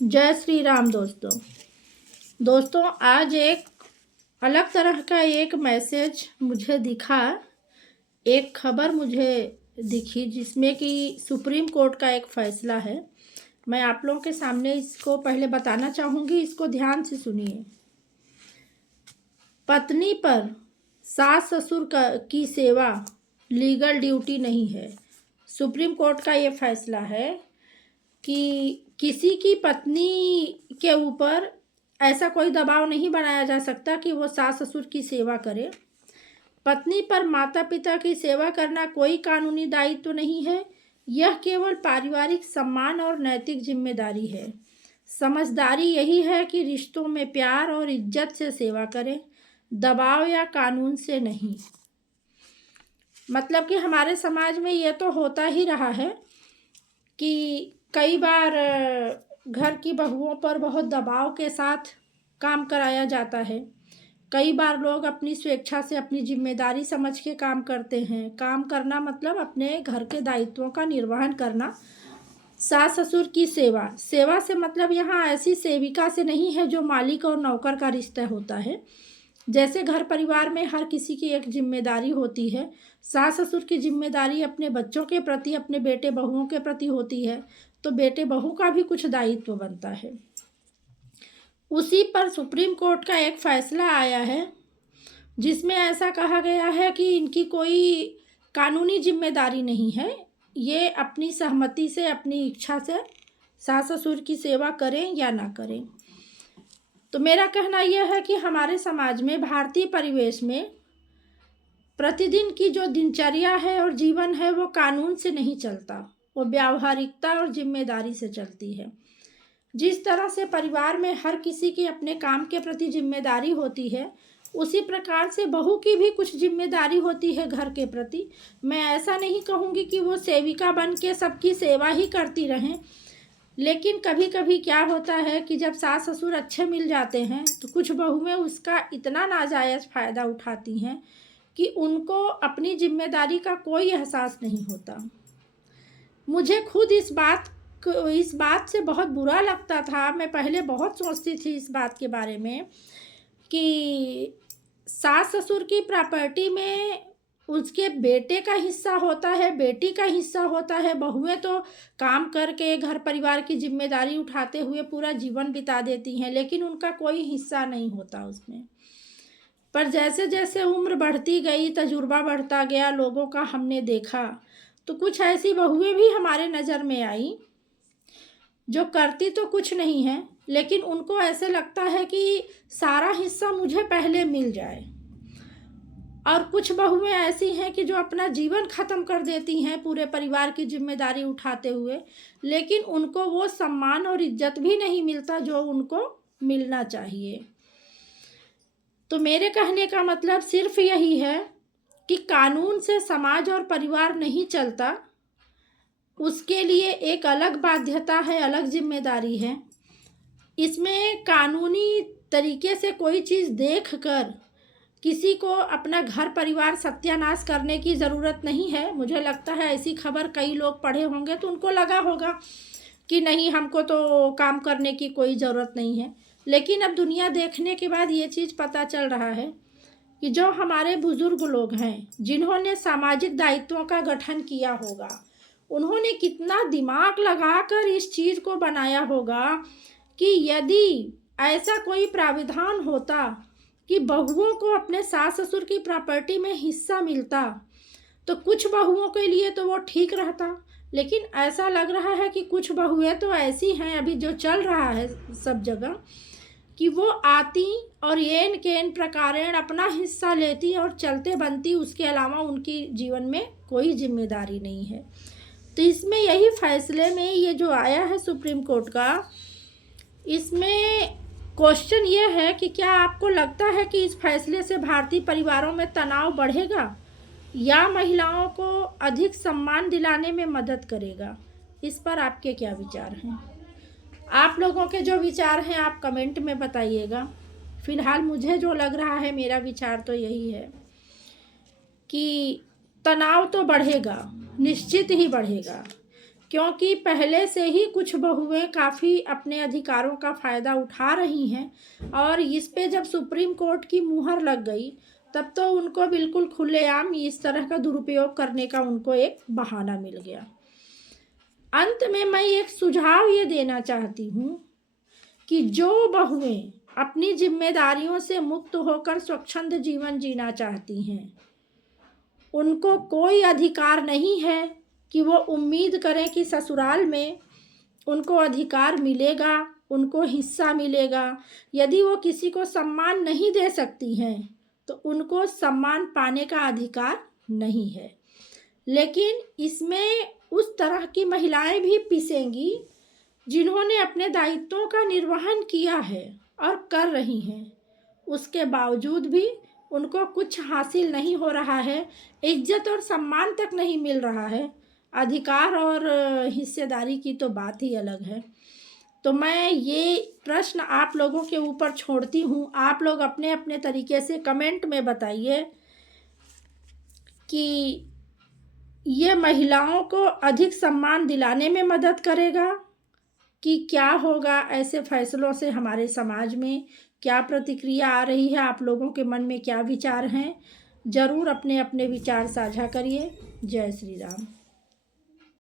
जय श्री राम। दोस्तों आज एक अलग तरह का एक मैसेज मुझे दिखा। एक खबर मुझे दिखी जिसमें कि सुप्रीम कोर्ट का एक फ़ैसला है। मैं आप लोगों के सामने इसको पहले बताना चाहूँगी, इसको ध्यान से सुनिए। पत्नी पर सास ससुर की सेवा लीगल ड्यूटी नहीं है। सुप्रीम कोर्ट का ये फैसला है कि किसी की पत्नी के ऊपर ऐसा कोई दबाव नहीं बनाया जा सकता कि वो सास ससुर की सेवा करे। पत्नी पर माता पिता की सेवा करना कोई कानूनी दायित्व नहीं है, यह केवल पारिवारिक सम्मान और नैतिक जिम्मेदारी है। समझदारी यही है कि रिश्तों में प्यार और इज्जत से सेवा करें, दबाव या कानून से नहीं। मतलब कि हमारे समाज में ये तो होता ही रहा है कि कई बार घर की बहुओं पर बहुत दबाव के साथ काम कराया जाता है। कई बार लोग अपनी स्वेच्छा से अपनी जिम्मेदारी समझ के काम करते हैं। काम करना मतलब अपने घर के दायित्वों का निर्वहन करना। सास ससुर की सेवा से मतलब यहाँ ऐसी सेविका से नहीं है जो मालिक और नौकर का रिश्ता होता है। जैसे घर परिवार में हर किसी की एक जिम्मेदारी होती है, सास ससुर की जिम्मेदारी अपने बच्चों के प्रति, अपने बेटे बहुओं के प्रति होती है, तो बेटे बहू का भी कुछ दायित्व बनता है। उसी पर सुप्रीम कोर्ट का एक फैसला आया है जिसमें ऐसा कहा गया है कि इनकी कोई कानूनी जिम्मेदारी नहीं है। ये अपनी सहमति से, अपनी इच्छा से सास ससुर की सेवा करें या ना करें। तो मेरा कहना यह है कि हमारे समाज में, भारतीय परिवेश में प्रतिदिन की जो दिनचर्या है और जीवन है वो कानून से नहीं चलता, वो व्यावहारिकता और जिम्मेदारी से चलती है। जिस तरह से परिवार में हर किसी की अपने काम के प्रति जिम्मेदारी होती है, उसी प्रकार से बहू की भी कुछ जिम्मेदारी होती है घर के प्रति। मैं ऐसा नहीं कहूँगी कि वो सेविका बन के सबकी सेवा ही करती रहें, लेकिन कभी कभी क्या होता है कि जब सास ससुर अच्छे मिल जाते हैं तो कुछ बहुएं उसका इतना नाजायज़ फ़ायदा उठाती हैं कि उनको अपनी जिम्मेदारी का कोई एहसास नहीं होता। मुझे खुद इस बात से बहुत बुरा लगता था। मैं पहले बहुत सोचती थी इस बात के बारे में कि सास ससुर की प्रॉपर्टी में उसके बेटे का हिस्सा होता है, बेटी का हिस्सा होता है। बहुएं तो काम करके घर परिवार की जिम्मेदारी उठाते हुए पूरा जीवन बिता देती हैं, लेकिन उनका कोई हिस्सा नहीं होता उसमें। पर जैसे जैसे उम्र बढ़ती गई, तजुर्बा बढ़ता गया, लोगों का हमने देखा, तो कुछ ऐसी बहुएं भी हमारे नज़र में आई जो करती तो कुछ नहीं है, लेकिन उनको ऐसे लगता है कि सारा हिस्सा मुझे पहले मिल जाए। और कुछ बहुएं ऐसी हैं कि जो अपना जीवन ख़त्म कर देती हैं पूरे परिवार की जिम्मेदारी उठाते हुए, लेकिन उनको वो सम्मान और इज्जत भी नहीं मिलता जो उनको मिलना चाहिए। तो मेरे कहने का मतलब सिर्फ यही है कि कानून से समाज और परिवार नहीं चलता, उसके लिए एक अलग बाध्यता है, अलग जिम्मेदारी है। इसमें कानूनी तरीके से कोई चीज़ देखकर किसी को अपना घर परिवार सत्यानाश करने की ज़रूरत नहीं है। मुझे लगता है ऐसी खबर कई लोग पढ़े होंगे तो उनको लगा होगा कि नहीं, हमको तो काम करने की कोई ज़रूरत नहीं है। लेकिन अब दुनिया देखने के बाद ये चीज़ पता चल रहा है कि जो हमारे बुज़ुर्ग लोग हैं, जिन्होंने सामाजिक दायित्वों का गठन किया होगा, उन्होंने कितना दिमाग लगाकर इस चीज़ को बनाया होगा कि यदि ऐसा कोई प्राविधान होता कि बहुओं को अपने सास ससुर की प्रॉपर्टी में हिस्सा मिलता तो कुछ बहुओं के लिए तो वो ठीक रहता। लेकिन ऐसा लग रहा है कि कुछ बहुएं तो ऐसी हैं, अभी जो चल रहा है सब जगह, कि वो आती और येन केन प्रकारेण अपना हिस्सा लेती और चलते बनती, उसके अलावा उनकी जीवन में कोई जिम्मेदारी नहीं है। तो इसमें यही फैसले में ये जो आया है सुप्रीम कोर्ट का, इसमें क्वेश्चन ये है कि क्या आपको लगता है कि इस फैसले से भारतीय परिवारों में तनाव बढ़ेगा या महिलाओं को अधिक सम्मान दिलाने में मदद करेगा? इस पर आपके क्या विचार हैं? आप लोगों के जो विचार हैं आप कमेंट में बताइएगा। फ़िलहाल मुझे जो लग रहा है, मेरा विचार तो यही है कि तनाव तो बढ़ेगा, निश्चित ही बढ़ेगा, क्योंकि पहले से ही कुछ बहुएं काफ़ी अपने अधिकारों का फ़ायदा उठा रही हैं, और इस पे जब सुप्रीम कोर्ट की मुहर लग गई तब तो उनको बिल्कुल खुलेआम इस तरह का दुरुपयोग करने का उनको एक बहाना मिल गया। अंत में मैं एक सुझाव ये देना चाहती हूँ कि जो बहुएं अपनी जिम्मेदारियों से मुक्त होकर स्वच्छंद जीवन जीना चाहती हैं, उनको कोई अधिकार नहीं है कि वो उम्मीद करें कि ससुराल में उनको अधिकार मिलेगा, उनको हिस्सा मिलेगा। यदि वो किसी को सम्मान नहीं दे सकती हैं तो उनको सम्मान पाने का अधिकार नहीं है। लेकिन इसमें उस तरह की महिलाएं भी पिसेंगी जिन्होंने अपने दायित्वों का निर्वहन किया है और कर रही हैं, उसके बावजूद भी उनको कुछ हासिल नहीं हो रहा है, इज्जत और सम्मान तक नहीं मिल रहा है। अधिकार और हिस्सेदारी की तो बात ही अलग है। तो मैं ये प्रश्न आप लोगों के ऊपर छोड़ती हूँ, आप लोग अपने अपने तरीके से कमेंट में बताइए कि ये महिलाओं को अधिक सम्मान दिलाने में मदद करेगा कि क्या होगा ऐसे फैसलों से हमारे समाज में, क्या प्रतिक्रिया आ रही है, आप लोगों के मन में क्या विचार हैं। ज़रूर अपने अपने विचार साझा करिए। जय श्री राम।